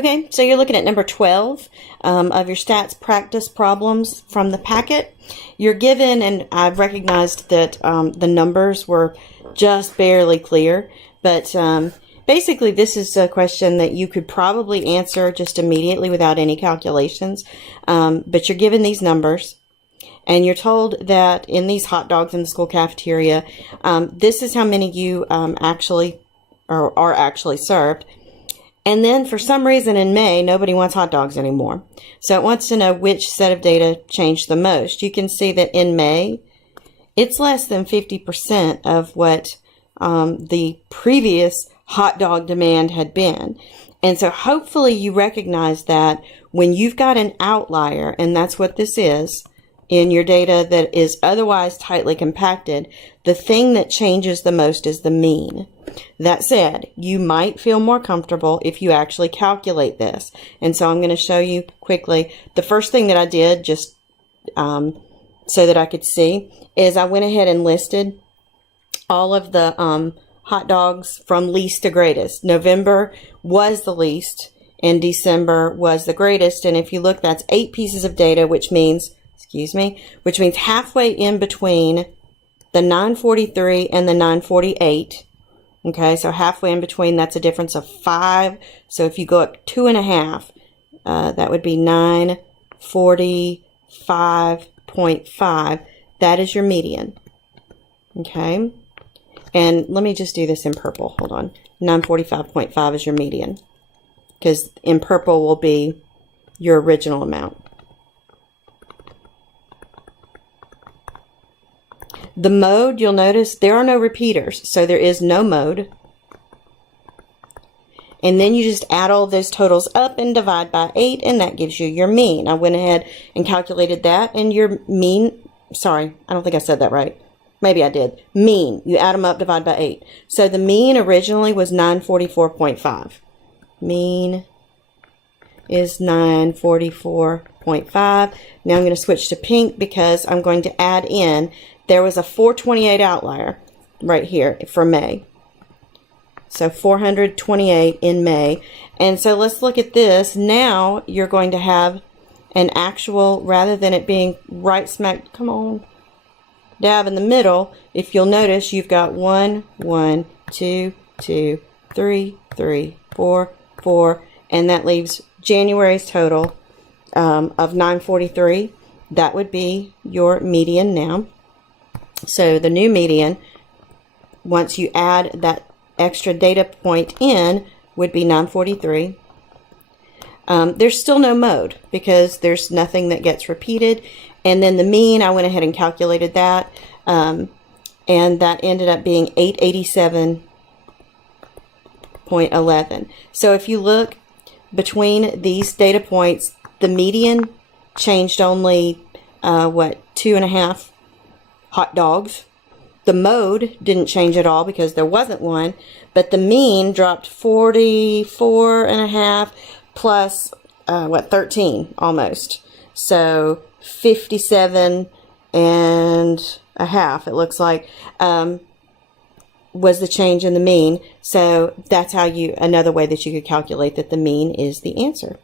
Okay, so you're looking at number 12 of your stats practice problems from the packet. You're given, and I've recognized that the numbers were just barely clear, but basically this is a question that you could probably answer just immediately without any calculations, but you're given these numbers. And you're told that in these hot dogs in the school cafeteria, this is how many you actually are actually served. And then for some reason in May, nobody wants hot dogs anymore. So it wants to know which set of data changed the most. You can see that in May, it's less than 50% of what the previous hot dog demand had been. And so hopefully you recognize that when you've got an outlier, and that's what this is, in your data that is otherwise tightly compacted, the thing that changes the most is the mean. That said, you might feel more comfortable if you actually calculate this. And so I'm going to show you quickly. The first thing that I did, just so that I could see, is I went ahead and listed all of the hot dogs from least to greatest. November was the least, and December was the greatest. And if you look, that's 8 pieces of data, which means halfway in between the 943 and the 948. Okay, so halfway in between, that's a difference of 5. So if you go up 2.5, that would be 945.5. That is your median. Okay, and let me just do this in purple. Hold on. 945.5 is your median, because in purple will be your original amount. The mode, you'll notice there are no repeaters, so there is no mode. And then you just add all of those totals up and divide by 8, and that gives you your mean. I went ahead and calculated that, and your mean, sorry, I don't think I said that right. Maybe I did. Mean, you add them up, divide by 8. So the mean originally was 944.5. Mean is 944.5. Now I'm going to switch to pink because I'm going to add in, there was a 428 outlier right here for May. So 428 in May. And so let's look at this. Now you're going to have an actual, rather than it being right smack, come on, dab in the middle. If you'll notice, you've got 1, 1, 2, 2, 3, 3, 4, 4, and that leaves January's total of 943. That would be your median now. So the new median, once you add that extra data point in, would be 943. There's still no mode because there's nothing that gets repeated. And then the mean, I went ahead and calculated that. And that ended up being 887.11. So if you look between these data points, the median changed only, 2.5 hot dogs. The mode didn't change at all because there wasn't one, but the mean dropped 44.5 plus 13 almost. So 57.5, it looks like, was the change in the mean. So that's how another way that you could calculate that the mean is the answer.